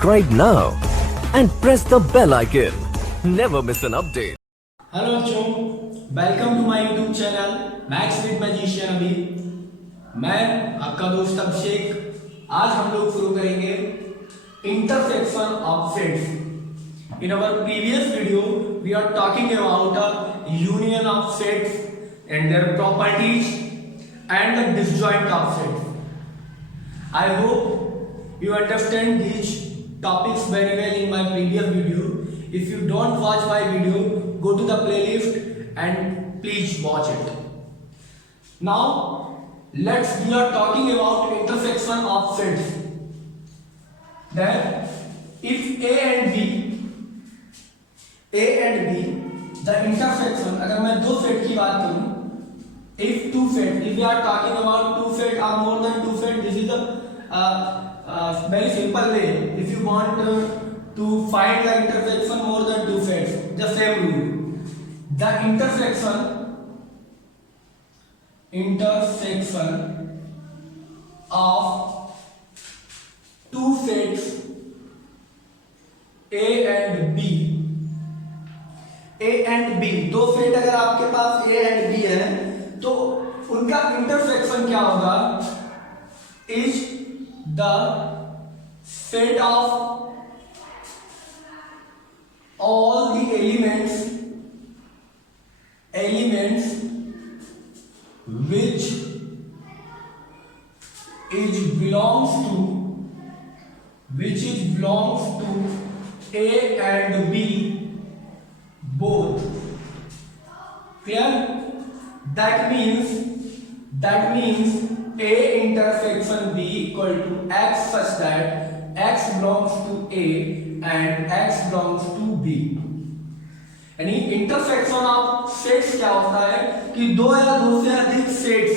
subscribe now and press the bell icon. Never miss an update. Hello बच्चों, welcome to my YouTube channel maths with magician अभी। मैं आपका दोस्त अभिषेक। आज हम लोग शुरू करेंगे intersection of sets. In our previous video we are talking about a union of sets and their properties and the disjoint of sets. I hope you understand these topics very well in my previous video. If you don't watch my video, go to the playlist and please watch it. Now we are talking about intersection of sets. Then if A and B the intersection, अगर मैं दो set की बात करूं, if we are talking about two set or more than two set, this is the very simple way. If you want to find the intersection more than two sets, the same rule. The intersection of two sets A and B, दो set अगर आपके पास A and B है तो उनका intersection क्या होगा? Is the set of all the elements which belongs to A and B both. Clear? That means A intersection B equal to X such that X belongs to A and X belongs to B. यानी intersection of sets क्या होता है कि दो या दो से अधिक सेट्स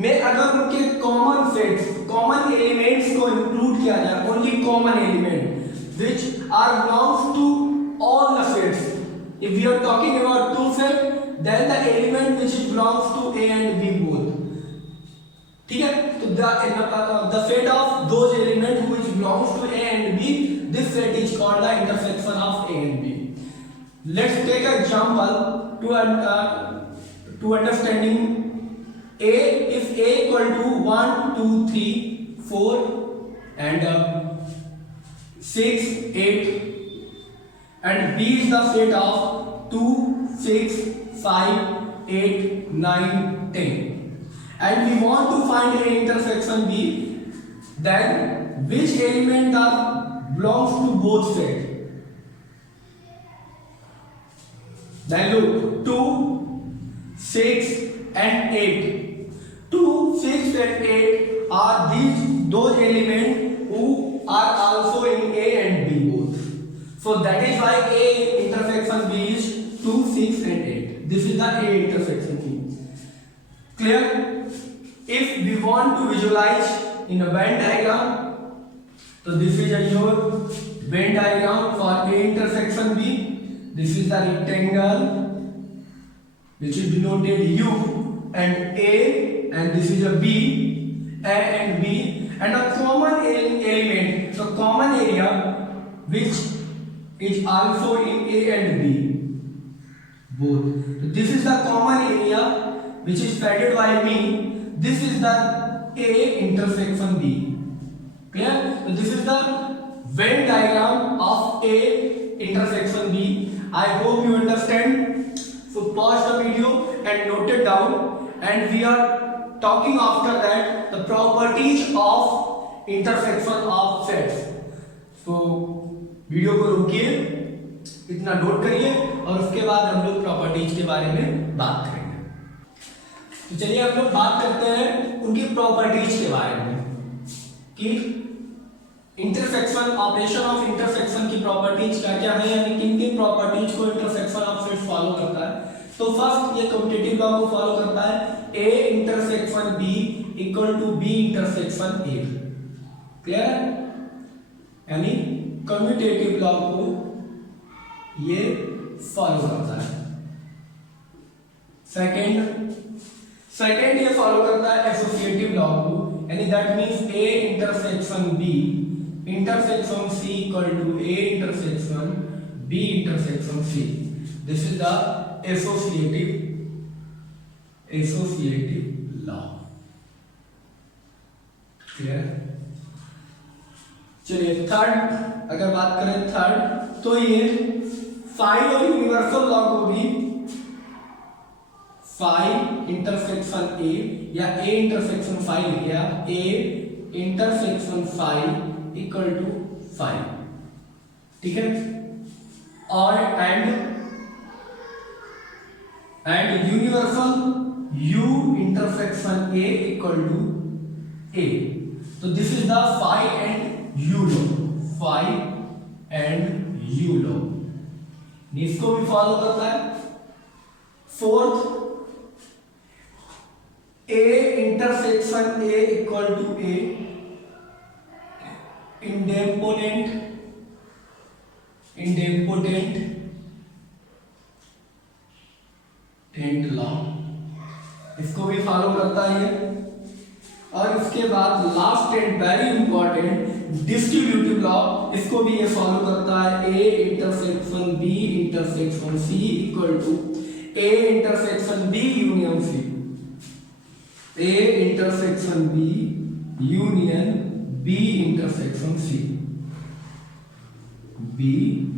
में अगर उनके कॉमन एलिमेंट्स को इंक्लूड किया जाए, only common element which are belongs to all the sets. If we are talking about two set, then the element which belongs to A and B both. ठीक है, तो the set of those element which belongs to A and B, this set is called the intersection of A and B. Let's take an example to understanding A. If A equal to 1 2 3 4 and 6 8 and B is the set of 2 6 5 8 9 10, and we want to find A intersection B, then which element belongs to both sets? Then look, 2 6 and 8. 2 6 and 8 are those elements who are also in A and B both. So that is why A intersection B is 2 6 and 8. This is the A intersection B. Clear? If we want to visualize in a Venn diagram, so this is your Venn diagram for A intersection B. This is the rectangle which is denoted U and A, and this is a B, A and B, and a common element, so common area which is also in A and B both. So this is the common area which is shaded by me. This is the A intersection B. Clear? So this is the Venn diagram of A intersection B. I hope you understand. So pause the video and note it down. And we are talking after that the properties of intersection of sets. So video को रोकिए, इतना note करिए और उसके बाद हम लोग properties के बारे में बात करेंगे. तो चलिए हम लोग बात करते हैं उनकी प्रॉपर्टीज के बारे में कि इंटरसेक्शन, ऑपरेशन ऑफ इंटरसेक्शन की प्रॉपर्टीज क्या क्या है, यानी किन किन प्रॉपर्टीज को इंटरसेक्शन ऑफ सेट्स फॉलो करता है. तो फर्स्ट ये कम्यूटेटिव लॉ को फॉलो करता है, A intersection B equal to B intersection A. Clear? यानी कम्यूटेटिव लॉ को ये फॉलो करता है. सेकेंड ये फॉलो करता है एसोसिएटिव लॉ को, यानी that means A intersection B intersection C equal to A intersection B intersection C. This is the associative law. Clear? चलिए थर्ड, अगर बात करें थर्ड, तो ये फाई और यूनिवर्सल लॉ को भी फाई इंटरसेक्शन ए या ए इंटरसेक्शन फाई लिख गया, A intersection phi equal to phi, ठीक है, और and universal U intersection A equal to A. तो this is the phi and U law, phi and U law, इसको भी फॉलो करता है. Fourth, A intersection A equal to A idempotent law, इसको भी फॉलो करता है. और इसके बाद last and very important distributive law, इसको भी ये फॉलो करता है. A intersection B intersection C equal to A intersection B union C, A intersection B union B intersection C, B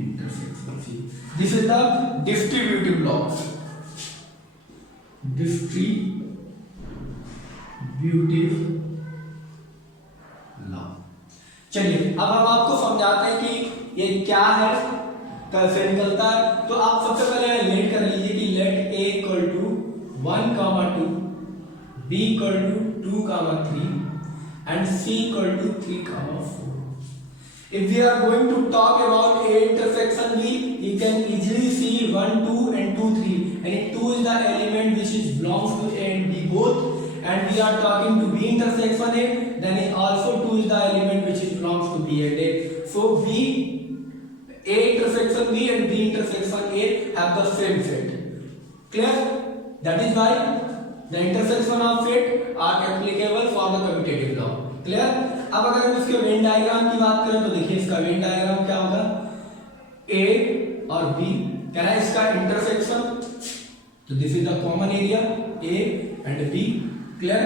intersection C. This is the distributive law, distributive law. चलिए अब हम आपको समझाते हैं कि ये क्या है, कैसे निकलता है. तो आप सबसे पहले लेट कर लीजिए कि let A equal to 1, 2, B equal to 2, 3 and C equal to 3, 4. If we are going to talk about A intersection B, you can easily see 1, 2 and 2, 3. And 2 is the element which is belongs to A and B both. And we are talking to B intersection A, then also 2 is the element which is belongs to B and A. So A intersection B and B intersection A have the same set. Clear? That is why the intersection of set are applicable for the commutative law. Clear? अब अगर हम इसके Venn diagram की बात करें तो देखिए इसका वेन डायग्राम क्या होगा, A और B क्या है इसका इंटरसेक्शन, तो this is the common area A and B. Clear?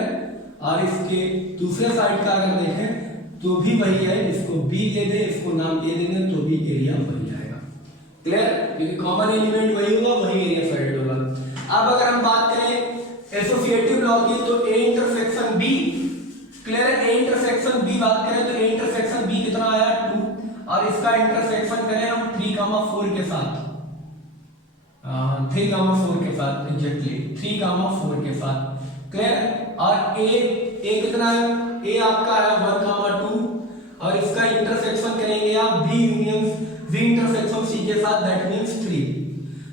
और इसके दूसरे साइड का अगर देखें तो भी वही है, इसको B दे दे, इसको नाम दे देंगे तो भी एरिया वही आएगा. क्लियर? क्योंकि कॉमन एलिमेंट वही होगा, वही एरिया साइड होगा. अब अगर हम बात करें एसोसिएटिव लॉ की तो A इंटरसेक्शन B, क्लियर है, A इंटरसेक्शन B बात करें तो A इंटरसेक्शन B कितना आया 2, और इसका इंटरसेक्शन करें हम 3, 4 के साथ, 3, 4 के साथ, एग्जैक्टली 3, 4 के साथ. क्लियर? और A कितना है, A आपका है 1, 2 और इसका इंटरसेक्शन करेंगे आप B union V intersection C के साथ, दैट मींस 3.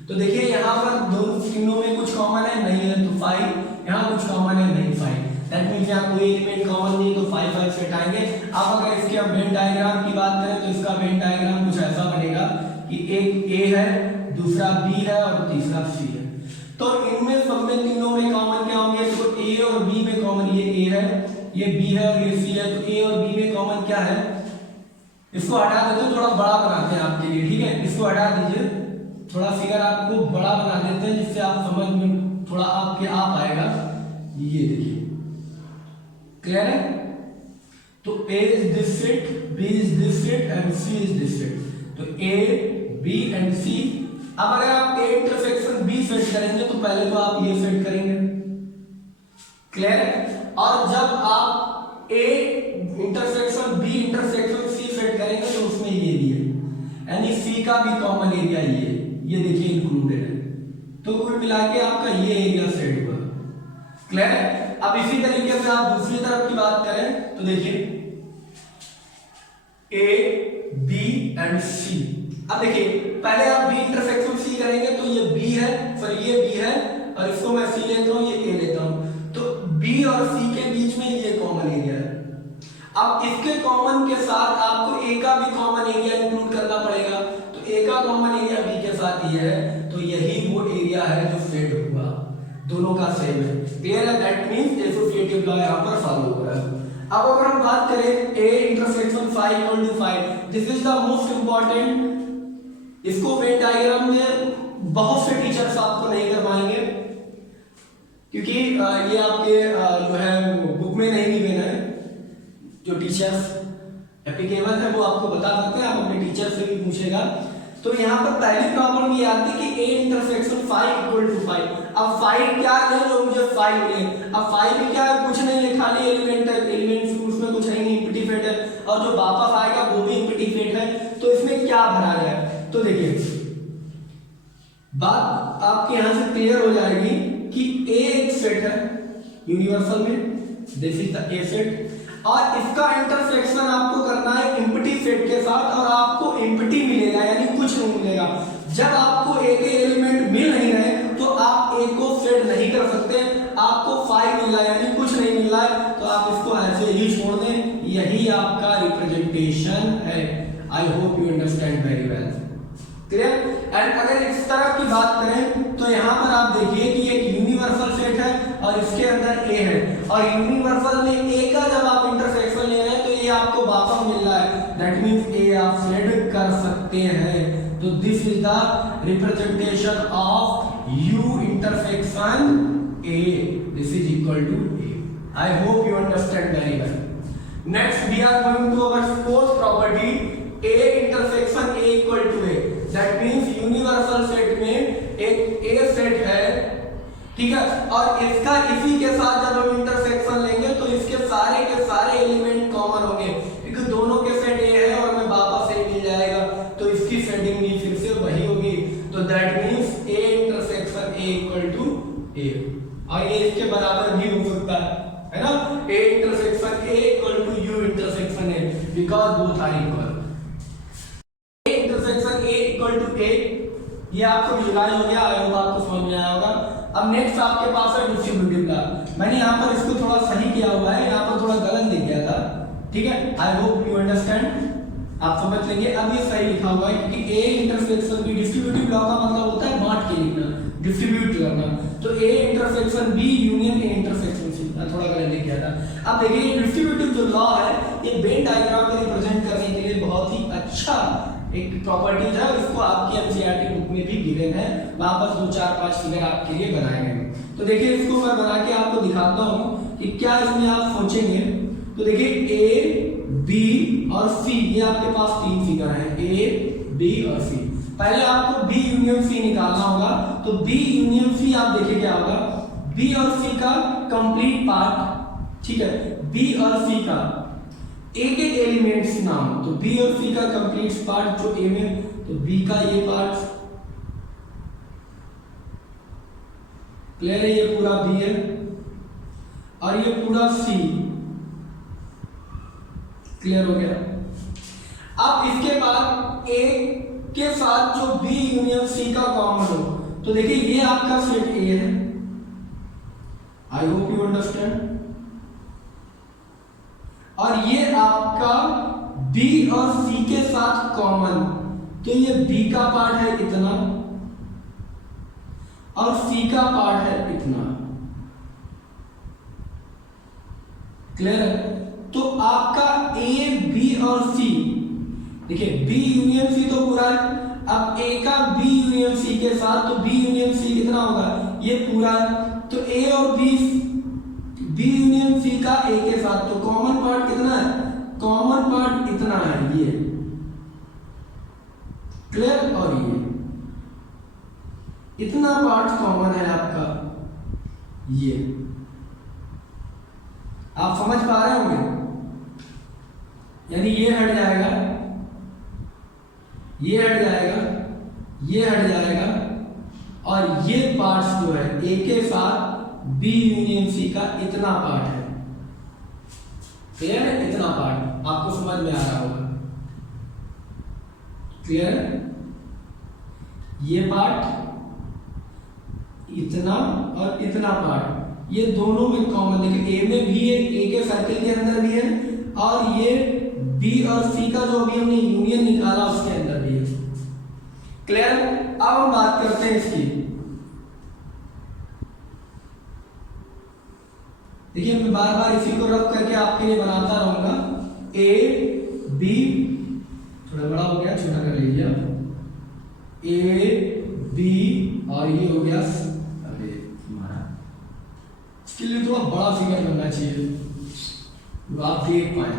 तो देखिए यहाँ पर दोनों तीनों में कुछ कॉमन है, नहीं है तो 5, यहाँ कुछ कॉमन है, नहीं 5, दैट मींस यहाँ कोई एलिमेंट कॉमन नहीं तो 5, 5 से हटाएंगे. अब अगर इसके हम वेन डायग्राम की बात करें तो इसका वेन डायग्राम कुछ ऐसा बनेगा कि एक A है, दूसरा B है और तीसरा C है. तो इनमें सब में तीनों में कॉमन क्या होंगे, तो A और B में कॉमन, ये A है, ये B है और ये C है, तो A और B में कॉमन क्या है, इसको हटा देते हैं, थोड़ा बड़ा बनाते हैं आपके लिए, ठीक है, इसको हटा दीजिए, थोड़ा फिगर आपको बड़ा बना देते हैं जिससे आप समझ में थोड़ा आपके आप आएगा. ये देखिए, क्लियर है? तो A is this set, B is this set and C is this set. तो A, B and C. अब अगर आप A इंटरसेक्शन B सेट करेंगे तो पहले तो आप ये सेट करेंगे, क्लियर है? और जब आप A intersection B intersection C set करेंगे तो उसमें ये भी है, यानी C का भी कॉमन एरिया ये देखिए इंक्लूडेड है. तो कुल मिला के आपका ये एरिया सेट हुआ. क्लियर है? अब इसी तरीके से आप दूसरी तरफ की बात करें तो देखिए A, B एंड C. अब देखिए पहले आप B इंटरसेक्शन C करेंगे तो ये B है, फिर ये B है और इसको मैं C लेता हूँ, ये A लेता हूँ, तो B और C के बीच में ये कॉमन एरिया है. अब इसके कॉमन के साथ आपको A का भी कॉमन एरिया इंक्लूड करना पड़ेगा, तो A का कॉमन एरिया B के साथ ये है, तो यही वो एरिया है जो सेट हुआ, दोनों का सेम है. क्लियर है? दैट मींस एसोसिएटिव लॉ यहां पर फॉलो हो रहा है. अब अगर हम बात करें A intersection 5 equal to 5, this is the most important. इसको वेन डायग्राम में बहुत से टीचर्स आपको नहीं करवाएंगे, क्योंकि ये आपके जो है बुक में नहीं गिवन है। जो टीचर्स एप्लीकेबल है वो आपको बता सकते हैं, आप अपने टीचर से भी पूछेगा। तो यहाँ पर पहली प्रॉब्लम ये आती है कि A इंटरसेक्शन 5 इक्वल टू 5। अब 5 क्या है जो मुझे 5 मिले। अब 5 भी क्या है, कुछ नहीं है, खाली एलिमेंट है, एलिमेंट उसमें कुछ है नहीं, एम्प्टी फेट है, और जो वापस आएगा वो भी एम्प्टी फेट है। तो इसमें क्या भरा गया है, तो देखिए बात आपके यहाँ से क्लियर हो जाएगी कि A एक सेट है यूनिवर्सल में, this is the A set, और इसका इंटरसेक्शन आपको करना है एम्प्टी सेट के साथ, और आपको एम्प्टी मिलेगा यानी कुछ नहीं मिलेगा। जब आपको A के एलिमेंट मिल नहीं रहे तो आप A को सेट नहीं कर सकते। आपको 5 मिल रहा है यानी कुछ नहीं मिल रहा है, तो आप इसको ऐसे ही छोड़ दें। यही आपका रिप्रेजेंटेशन है। आई hope you understand very well, clear. And अगर इस तरह की बात करें तो यहाँ पर आप देखिए कि एक यूनिवर्सल सेट है और इसके अंदर A है, और यूनिवर्सल में A का जब आप इंटरसेक्शन ले रहे हैं तो ये आपको वापस मिल रहा है, दैट मींस A आप सेट कर सकते हैं। तो this is the representation of U intersection A, this is equal to A। I hope you understand very well. Next we are going to our fourth property, A intersection A equal to A। That means universal set में एक A set है, ठीक है, और इसका इसी के साथ जब हम इंटरसेक्शन लेंगे तो इसके सारे के सारे एलिमेंट कॉमन होंगे, क्योंकि दोनों के सेट A है और हमें वापस A मिल जाएगा, तो इसकी सेटिंग भी फिर से वही होगी। तो that means A intersection A equal to A, और ये इसके बराबर भी हो सकता है ना, A intersection A equal to U intersection A, because both are equal. ये आपको विजुलाइज हो गया, आई होप आपको समझ में आया होगा। अब नेक्स्ट आपके पास है डिस्ट्रीब्यूटिव लॉ। मैंने यहाँ पर इसको थोड़ा सही किया हुआ है, यहाँ पर थोड़ा गलत लिख गया था, ठीक है। आई होप यू अंडरस्टैंड, आप समझ लेंगे। अब ये सही लिखा हुआ है क्योंकि A intersection B, distributive law का मतलब होता है बांट के लिखना, डिस्ट्रीब्यूट करना। तो A intersection B union A intersection C, थोड़ा गलत लिख गया था। अब देखिए ये डिस्ट्रीब्यूटिव जो लॉ है ये वेन डायग्राम में रिप्रेजेंट करने के लिए बहुत ही अच्छा एक प्रॉपर्टीज है, इसको आपकी एनसीईआरटी बुक में भी गिवन है, वहां पर 2 4 5 फिगर आपके लिए बनाए गए। तो देखिए इसको मैं बना के आपको दिखाता हूँ कि क्या इसमें आप सोचेंगे। तो देखिए A B और C, ये आपके पास 3 फिगर हैं, A B और C। पहले आपको B यूनियन C निकालना होगा, तो B यूनियन C आप देखिए क्या होगा, B और C का कंप्लीट पार्ट, ठीक है, B और C का एक एक एलिमेंट्स नाम, तो B और C का कंप्लीट पार्ट जो A में, तो B का ये पार्ट क्लियर है, ये पूरा B है, और ये पूरा C क्लियर हो गया। अब इसके बाद A के साथ जो B यूनियन C का कॉमन हो, तो देखिए ये आपका सेट A है, आई होप यू अंडरस्टैंड, और ये आपका B और C के साथ कॉमन, तो ये B का पार्ट है इतना और C का पार्ट है इतना, क्लियर है। तो आपका A B और C, देखिए B यूनियन C तो पूरा है, अब A का B यूनियन C के साथ, तो B यूनियन C कितना होगा, ये पूरा है, तो A और B यूनियन C का A के साथ, तो कॉमन पार्ट कितना है, कॉमन पार्ट इतना है, ये क्लियर, और ये इतना पार्ट कॉमन है आपका, ये आप समझ पा रहे होंगे, यानी ये हट जाएगा, ये हट जाएगा, ये हट जाएगा, और ये पार्ट्स जो है A के साथ B यूनियन C का इतना पार्ट है, क्लियर है, इतना पार्ट आपको समझ में आ रहा होगा, क्लियर है। ये पार्ट इतना और इतना पार्ट, ये दोनों में कॉमन, देखिए A में भी है, A के सर्कल के अंदर भी है, और ये B और C का जो अभी हमने यूनियन निकाला उसके अंदर भी है, क्लियर। अब हम बात करते हैं इसकी, देखिए मैं बार बार इसी को रफ करके आपके लिए बनाता रहूंगा। ए बी, थोड़ा बड़ा हो गया, छोटा कर लीजिए आप। ए बी और ये हो गया, अरे हमारा इसके लिए थोड़ा बड़ा फिगर बनना चाहिए तो आप देख पाए।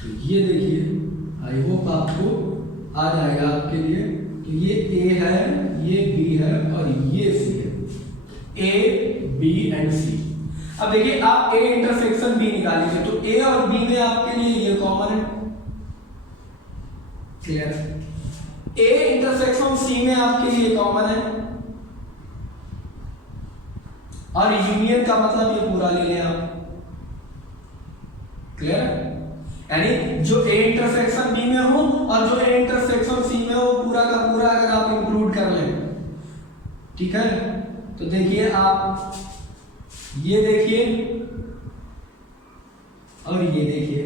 तो ये देखिए, आई होप आपको आ जाएगा आपके लिए। तो ये ए है, ये बी है और ये सी है। ए बी एंड सी। अब देखिए आप ए इंटरसेक्शन बी निकालिए, तो ए और बी में आपके लिए ये कॉमन है, क्लियर। ए इंटरसेक्शन सी में आपके लिए कॉमन है, और यूनियन का मतलब ये पूरा ले लें आप, क्लियर। यानी जो ए इंटरसेक्शन बी में हो और जो ए इंटरसेक्शन सी में हो, पूरा का पूरा अगर आप इंक्लूड कर लें, ठीक है। तो देखिए आप ये देखिए और ये देखिए,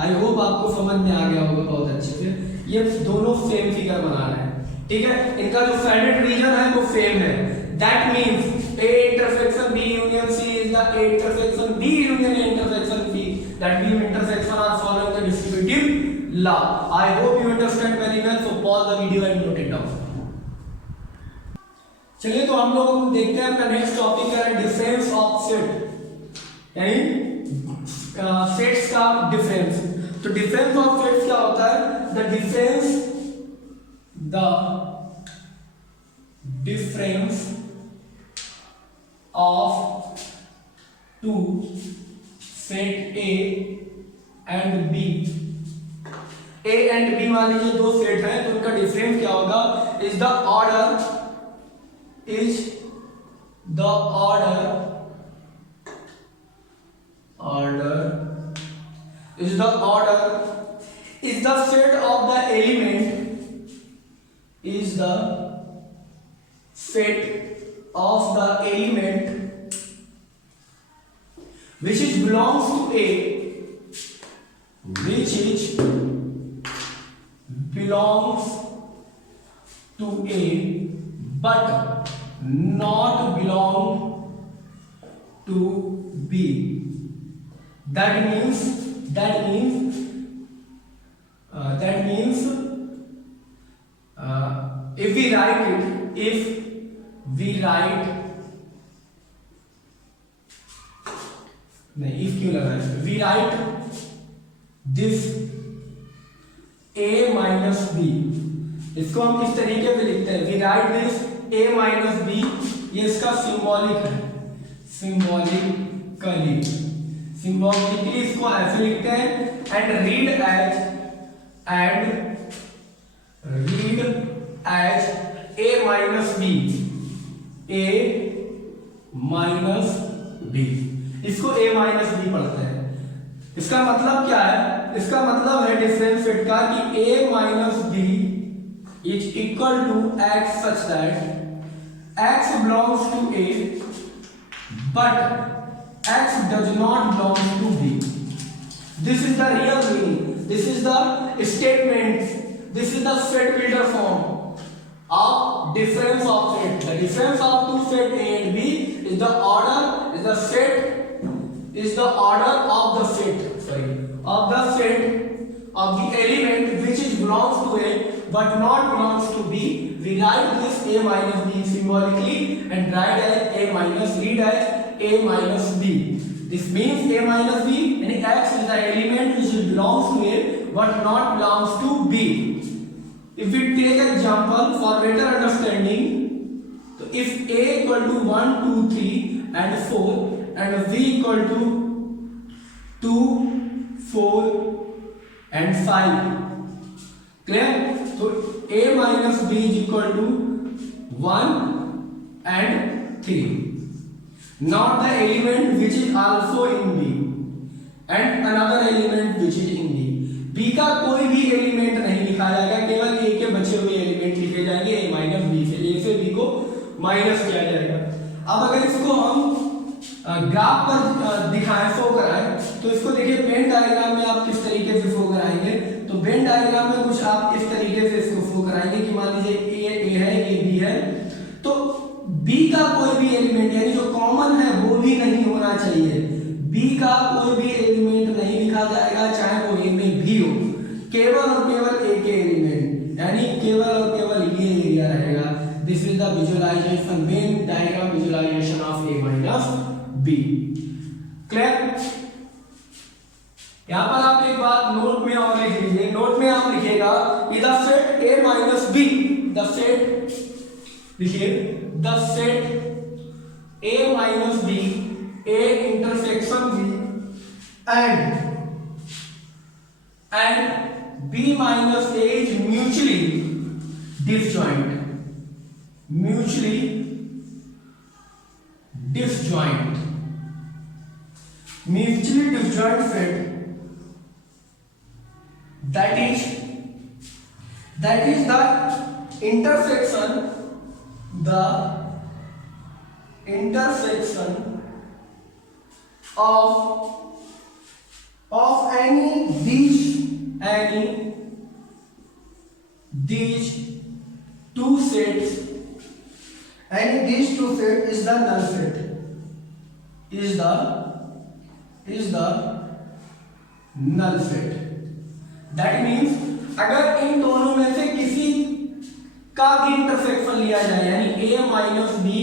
आई होप आपको समझ में आ गया होगा बहुत अच्छे से। ये दोनों सेम फिगर बना रहे हैं, ठीक है। इनका जो साइडेड रीजन है वो सेम है। That means A intersection B union C is the A intersection B union A intersection C, that beam intersection are following the distributive law. I hope you understand very well, so pause the video and note it down. चलिए तो हम लोग देखते हैं अपना next topic है difference of set, यानी sets का डिफरेंस। तो डिफरेंस ऑफ सेट्स क्या होता है? The difference of two set A and B. A and B मान लीजिए दो सेट हैं, तो उनका डिफरेंस क्या होगा? Is the order is the set of the element which is belongs to A, but not belong to B. That means if we write this A minus B, इसको हम इस तरीके से लिखते हैं, we write this A minus B, ये इसका symbolic है, सिंबॉलिकली इसको ऐसे लिखते हैं, and read as A minus B, इसको A minus B पढ़ते हैं। इसका मतलब क्या है? इसका मतलब है डिफरेंस सेट का कि A minus B is equal to X such that X belongs to A but X does not belong to B. This is the real meaning. This is the statement. This is the set builder form of difference of set. The difference of two set A and B is the order of the set of the element which is belongs to A but not belongs to B. We write this A minus B symbolically and read as A minus B. This means A minus B, and X is the element which belongs to A but not belongs to B. If we take an example for better understanding, so if A equal to 1, 2, 3 and 4 and V equal to 2, 4 and 5, clear? So A minus B is equal to 1 and 3. Not the element which is also in B and another element which is in B. B का कोई भी element नहीं लिखा जाएगा, केवल A के बचे हुए एलिमेंट लिखे जाएंगे A माइनस B से। A से B को माइनस किया जाएगा। अब अगर इसको हम ग्राफ पर दिखाएं, शो कराएं, तो इसको देखिए वेन डायग्राम में आप किस तरीके से शो कराएंगे। तो वेन डायग्राम में कुछ आप इस तरीके से इसको शो कराएंगे कि मान लीजिए A है, ये B है, तो B का कोई भी एलिमेंट यानी जो कॉमन है वो भी नहीं होना चाहिए। बी का कोई भी एलिमेंट नहीं लिखा जाएगा चाहे वो ए में भी हो, केवल और केवल ए के एलिमेंट, यानी केवल और केवल ये एरिया रहेगा। This is the visualization, Venn diagram visualization of A minus B. Clear? यहां पर आप एक बात नोट में और लिख लीजिए। नोट में आप लिखिएगा the set A minus B, the set लिखिए, the set A minus B, A intersection B and B minus A is mutually disjoint, mutually disjoint, mutually disjoint set, that is the intersection, the intersection of any these two sets, any these two set is the null set, is the null set. That means अगर इन दोनों में से किसी का भी intersection लिया जाए, यानी a minus B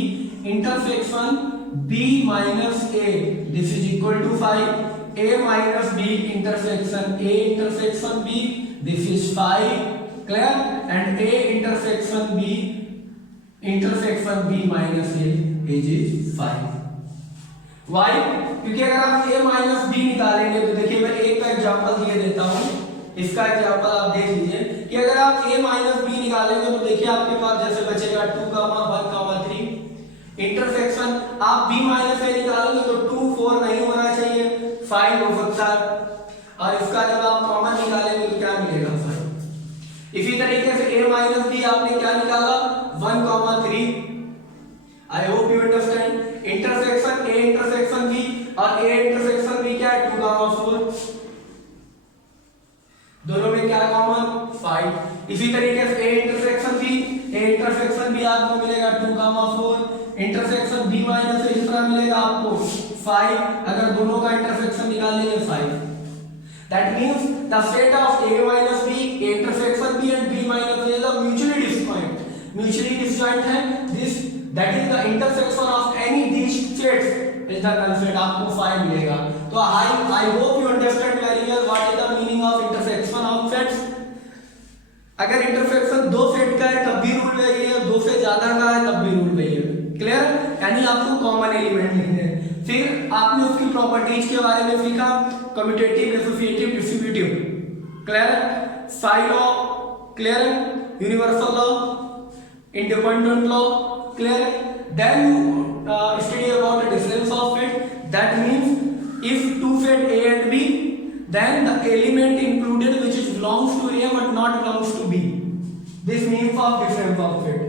intersection b minus a, this is equal to 5, a minus b intersection a intersection b, this is 5, clear, and a intersection b minus a is 5. why? क्योंकि अगर आप a minus b निकालेंगे तो देखिए मैं एक का example दिए देता हूं, इसका एग्जांपल आप देख लीजिए कि अगर आप a minus b निकालेंगे तो देखिए आपके पास जैसे बचेगा 2, 1, 3, इंटरसेक्शन आप b minus a निकालेंगे तो 2, 4 नहीं होना चाहिए, 5 हो सकता है, और इसका जब आप कॉमन निकालेंगे तो क्या मिलेगा 5। इसी तरीके से a माइनस b आपने क्या निकाला 1, 3। आई hope you understand. Intersection a intersection b, और a इंटरसेक्शन b क्या है 2, 4, दोनों में क्या कॉमन 5। इसी तरीके से a इंटरसेक्शन b आपको मिलेगा 2, 4, इंटरसेक्शन b माइनस a दूसरा मिलेगा आपको 5, अगर दोनों का इंटरसेक्शन निकालेंगे 5। That means the set of a minus b, a intersection b and b minus a is a mutually disjoint, mutually disjoint है this, that is the intersection of any these sets is the null set, आपको 5 मिलेगा। तो I hope you understand very well what is the meaning of intersection of sets। अगर intersection दो set का है तब भी रूल वही है, दो से ज्यादा का है तब भी रूल वही है। क्लियर? यानी आपको कॉमन एलिमेंट लिखने हैं। फिर आपने उसकी प्रॉपर्टीज के बारे में सीखा, कम्यूटेटिव, एसोसिएटिव, डिस्ट्रीब्यूटिव, क्लियर, साई law, clear, universal law, independent law, clear. Then you study about the difference of set, that means if two set A and B, then the element included which is belongs to A but not belongs to B, this means of difference of set।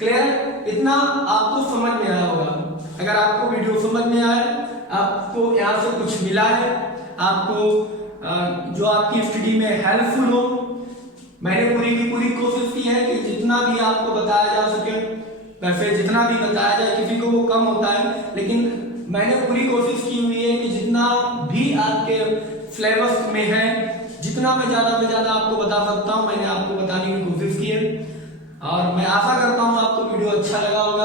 Clear? इतना आपको समझ में आया होगा। अगर आपको video समझ में आया, आपको यहाँ से कुछ मिला है, आपको जो आपकी स्टडी में हेल्पफुल हो, मैंने पूरी की पूरी कोशिश की है कि जितना भी आपको बताया जा सके, वैसे जितना भी बताया जाए किसी को वो कम होता है, लेकिन मैंने पूरी कोशिश की हुई है कि जितना भी आपके सिलेबस में है, जितना मैं ज्यादा आपको बता सकता हूँ मैंने आपको बताने की कोशिश की है। और मैं आशा करता हूँ आपको वीडियो अच्छा लगा होगा,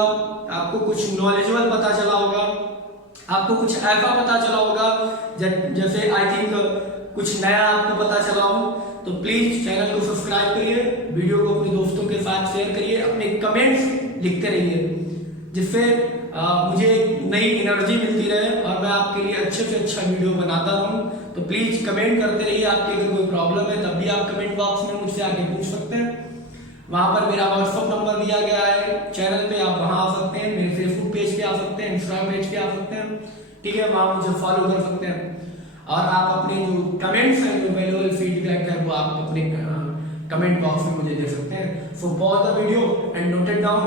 आपको कुछ नॉलेजेबल पता चला होगा, आपको कुछ ऐसा पता चला होगा जैसे आई थिंक कुछ नया आपको पता चला हो। तो प्लीज चैनल को सब्सक्राइब करिए, वीडियो को अपने दोस्तों के साथ शेयर करिए, अपने कमेंट्स लिखते रहिए, जिससे मुझे नई एनर्जी मिलती रहे और मैं आपके लिए अच्छे से अच्छा वीडियो बनाता रहूं। तो प्लीज कमेंट करते रहिए, आपके अगर कोई प्रॉब्लम है तब भी आप कमेंट बॉक्स में मुझसे आके पूछ सकते हैं। वहां पर मेरा व्हाट्सएप नंबर दिया गया है चैनल पे, आप वहां आ सकते हैं, मेरे फेसबुक पेज पे आ सकते हैं, इंस्टाग्राम पेज पे आ सकते हैं, ठीक है, वहां मुझे फॉलो कर सकते हैं। और आप अपने जो कमेंट्स हैं, जो वैल्यूएबल फीडबैक है, वो आप अपने कमेंट बॉक्स में मुझे दे सकते हैं। So pause the video and note it down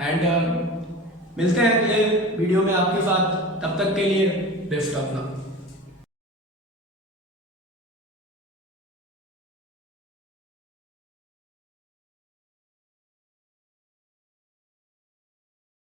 and मिलते हैं अगले वीडियो में आपके साथ, तब तक के लिए बेस्ट ऑफ लक।